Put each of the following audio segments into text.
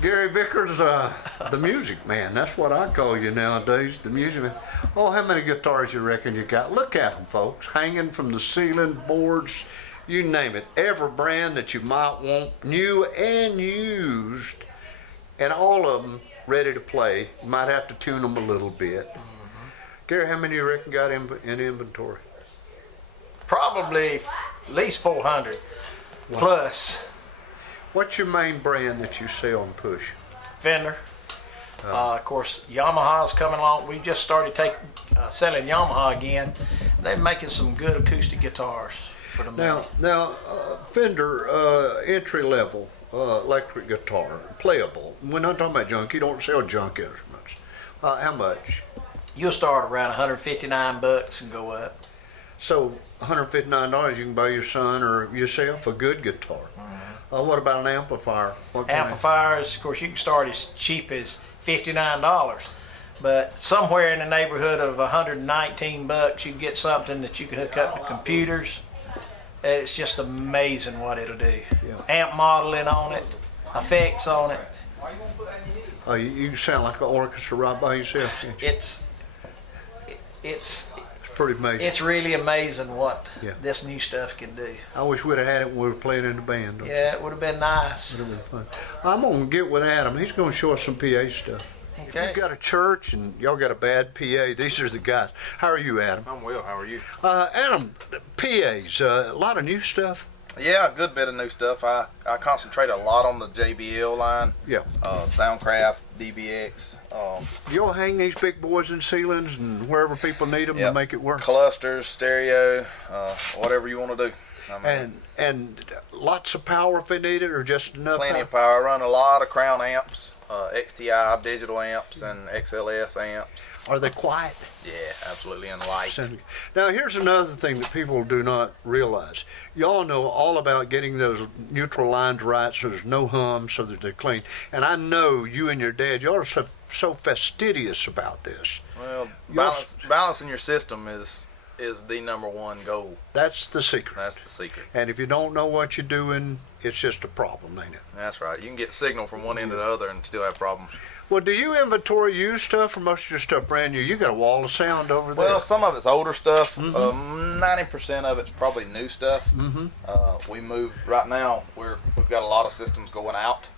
Gary Vickers, the music man. That's what I call you nowadays, the music man. Oh, how many guitars you reckon you got? Look at them, folks, hanging from the ceiling, boards, you name it. Every brand that you might want, new and used, and all of them ready to play. You might have to tune them a little bit. Gary, how many you reckon got in inventory? Probably at least 400 plus. What's your main brand that you sell and push? Fender. Of course, Yamaha's coming along. We just started selling Yamaha again. They're making some good acoustic guitars for the money. Now, Fender entry level electric guitar, playable. We're not talking about junk. You don't sell junk instruments. How much? You'll start around $159 and go up. So $159, you can buy your son or yourself a good guitar. What about an amplifier? Amplifiers, of course, you can start as cheap as $59, but somewhere in the neighborhood of $119, you can get something that you can hook up to computers. It's just amazing what it'll do. Yeah. Amp modeling on it, effects on it. Oh, you sound like an orchestra right by yourself. It's pretty amazing. It's really amazing what this new stuff can do. I wish we'd have had it when we were playing in the band. Yeah, it would have been nice. Would have been fun. I'm going to get with Adam. He's going to show us some PA stuff. Okay. If you've got a church and y'all got a bad PA, these are the guys. How are you, Adam? I'm well. How are you? Adam, PAs, a lot of new stuff. Yeah, a good bit of new stuff. I concentrate a lot on the JBL line. Yeah. Soundcraft, DBX. Y'all hang these big boys in ceilings and wherever people need them to make it work. Clusters, stereo, whatever you want to do. And lots of power if they need it, or just enough. Plenty of power. I run a lot of Crown amps, XTI digital amps, and XLS amps. Are they quiet? Yeah, absolutely, and light. Now here's another thing that people do not realize. Y'all know all about getting those neutral lines right so there's no hum, so that they're clean. And I know you and your dad, y'all are so fastidious about this. Well, balancing your system is the number one goal. That's the secret. That's the secret. And if you don't know what you're doing, it's just a problem, ain't it? That's right. You can get signal from one end to the other and still have problems. Well, do you inventory used stuff, or most of your stuff brand new? You got a wall of sound over there. Well, some of it's older stuff. 90% of it's probably new stuff. We moved right now. We've got a lot of systems going out.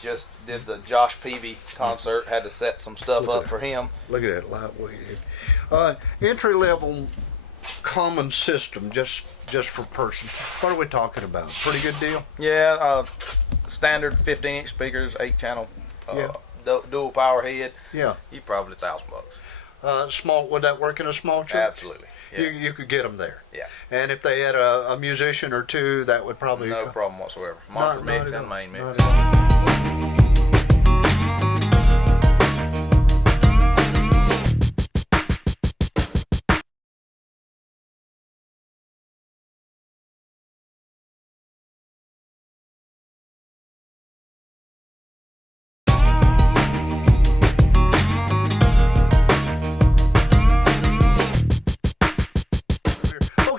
Just did the Josh Peavy concert. Had to set some stuff up for him. Look at that lightweight. Entry level common system, just for person. What are we talking about? Pretty good deal. Yeah. Standard 15-inch speakers, 8-channel, dual power head. Yeah. You probably $1,000. Small. Would that work in a small church? Absolutely. Yeah. You could get them there. Yeah. And if they had a musician or two, that would probably no problem whatsoever. Monster mix and main mix.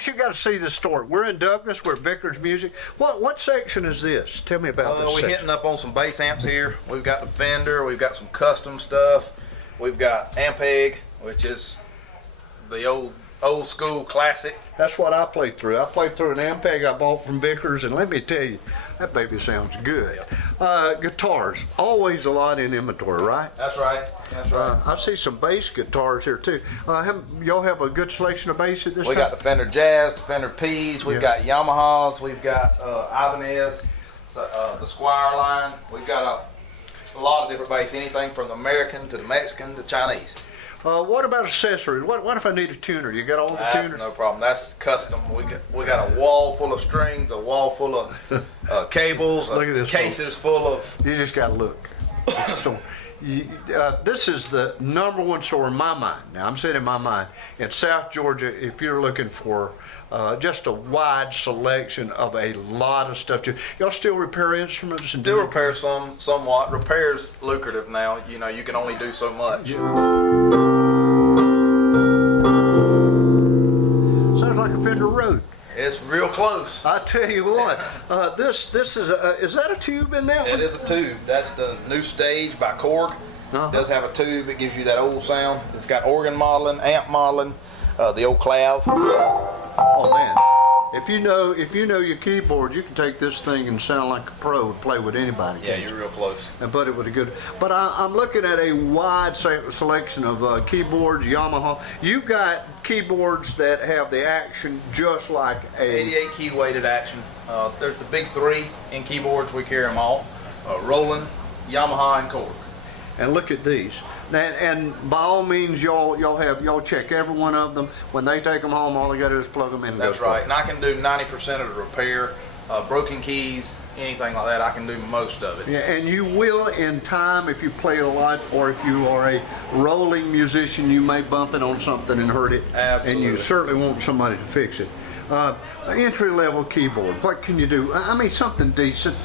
You got to see the store. We're in Douglas. We're at Vickers Music. What section is this? Tell me about this We're section. hitting up on some bass amps here. We've got the Fender. We've got some custom stuff. We've got Ampeg, which is the old school classic. That's what I played through. I played through an Ampeg I bought from Vickers, and let me tell you, that baby sounds good. Guitars, always a lot in inventory, right? That's right. That's right. I see some bass guitars here too. Y'all have a good selection of bass at this time? We got the Fender Jazz, the Fender P's. We've got Yamahas. We've got Ibanez, the Squire line. We've got a lot of different bass, anything from the American to the Mexican to Chinese. What about accessories? What if I need a tuner? You got all the tuners? That's no problem. That's custom. We got a wall full of strings, a wall full of cables, Look at this, cases full of. You just got to look. This is the number one store in my mind. Now I'm saying in my mind in South Georgia. If you're looking for just a wide selection of a lot of stuff. Y'all still repair instruments? And Still repair somewhat. Repair's lucrative now. You know, you can only do so much. Sounds like a Fender Road. It's real close. I tell you what, this is that a tube in that It one? is a tube. That's the new stage by Korg. Uh-huh. It does have a tube. It gives you that old sound. It's got organ modeling, amp modeling, the old clav. Oh man, if you know your keyboard, you can take this thing and sound like a pro and play with anybody. Yeah, you're real close. And put it with a good. But I'm looking at a wide selection of keyboards, Yamaha. You've got keyboards that have the action just like a 88 key weighted action. There's the big three in keyboards. We carry them all. Roland, Yamaha, and Korg. And look at these. And by all means, y'all check every one of them. When they take them home, all they got to do is plug them in. And That's go right. And I can do 90% of the repair, broken keys, anything like that. I can do most of it. Yeah, and you will in time if you play a lot, or if you are a rolling musician, you may bump it on something and hurt it. Absolutely. And you certainly want somebody to fix it. Entry-level keyboard, what can you do? I mean, something decent.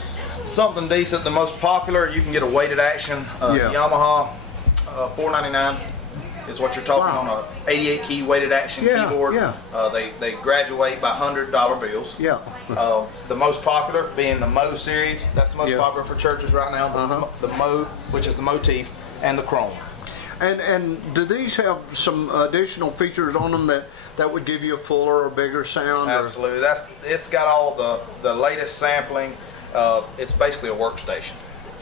Something decent. The most popular, you can get a weighted action. Yeah. Yamaha, $499 is what you're talking Wow. on a 88 key weighted action Yeah, keyboard. yeah. They graduate by $100 bills. Yeah. The most popular being the Mo series. That's the most Yeah. popular for churches right now. Uh-huh. The Mo, which is the motif, and the Chrome. And do these have some additional features on them that would give you a fuller or bigger sound? Or? Absolutely. It's got all the latest sampling. It's basically a workstation.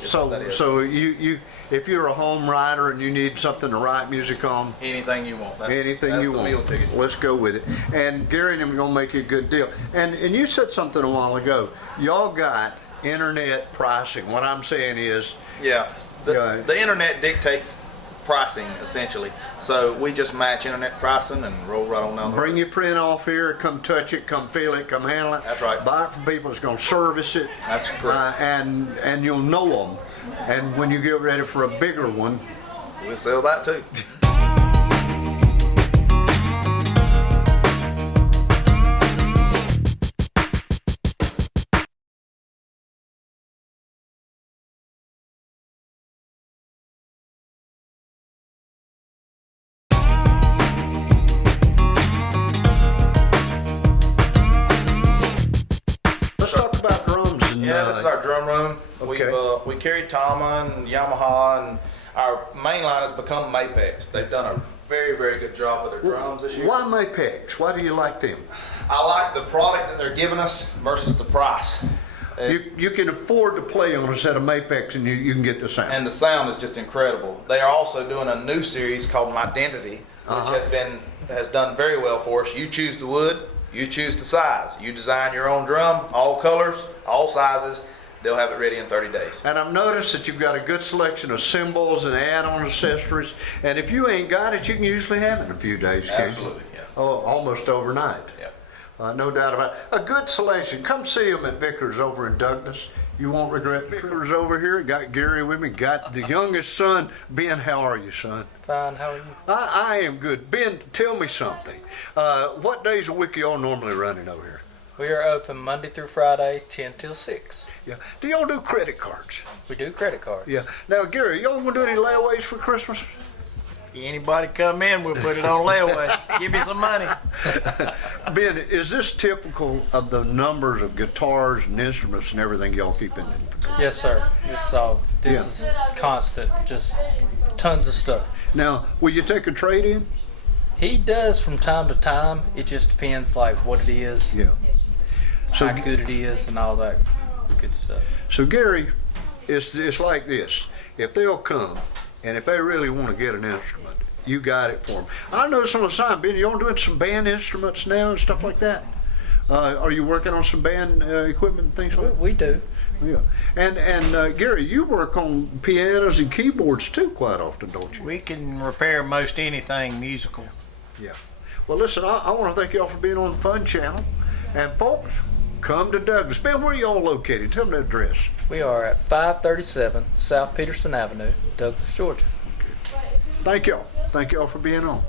is what that is. So you if you're a home writer and you need something to write music on, anything you want. That's anything you the want, meal ticket. let's go with it. And Gary and I'm gonna make you a good deal. And you said something a while ago. Y'all got internet pricing. What I'm saying is, Yeah. Yeah. The internet dictates pricing essentially. So we just match internet pricing and roll right on down the bring road. your print off here, come touch it, come feel it, come handle it. That's right. Buy it from people that's gonna service it. That's correct. And you'll know them. And when you get ready for a bigger one, We'll sell that too. let's talk about drums. And, Yeah, this is our drum room. Okay. We carry Tama and Yamaha, and our main line has become Mapex. They've done a very, very good job with their drums this year. Why Mapex? Why do you like them? I like the product that they're giving us versus the price. You can afford to play on a set of Mapex and you can get the sound. And the sound is just incredible. They are also doing a new series called Identity, which has done very well for us. You choose the wood, you choose the size. You design your own drum, all colors, all sizes. They'll have it ready in 30 days. And I've noticed that you've got a good selection of cymbals and add-on accessories. And if you ain't got it, you can usually have it in a few days. Can't you? Absolutely, yeah. Oh, almost overnight. Yeah. No doubt about it. A good selection. Come see them at Vickers over in Douglas. You won't regret. Vickers over here. Got Gary with me. Got the youngest son. Ben, how are you, son? Fine, how are you? I am good. Ben, tell me something. What days a week are y'all normally running over here? We are open Monday through Friday, 10 till 6. Yeah. Do y'all do credit cards? We do credit cards. Yeah. Now, Gary, y'all gonna do any layaways for Christmas? Anybody come in, we'll put it on layaway. Give me some money. Ben, is this typical of the numbers of guitars and instruments and everything y'all keep in? Yes, sir. This is constant, just tons of stuff. Now, will you take a trade in? He does from time to time. It just depends like what it is, Yeah. So, how good it is, and all that good stuff. so Gary, it's like this. If they'll come, and if they really want to get an instrument, you got it for them. I noticed on the side, Ben, y'all doing some band instruments now and stuff like that. Are you working on some band equipment and things like that? We do. Yeah. And Gary, you work on pianos and keyboards too quite often, don't you? We can repair most anything musical. Yeah. Well, listen, I want to thank y'all for being on the Fun Channel. And folks, come to Douglas. Ben, where are y'all located? Tell me the address. We are at 537 South Peterson Avenue, Douglas, Georgia. Thank y'all. Thank y'all for being on.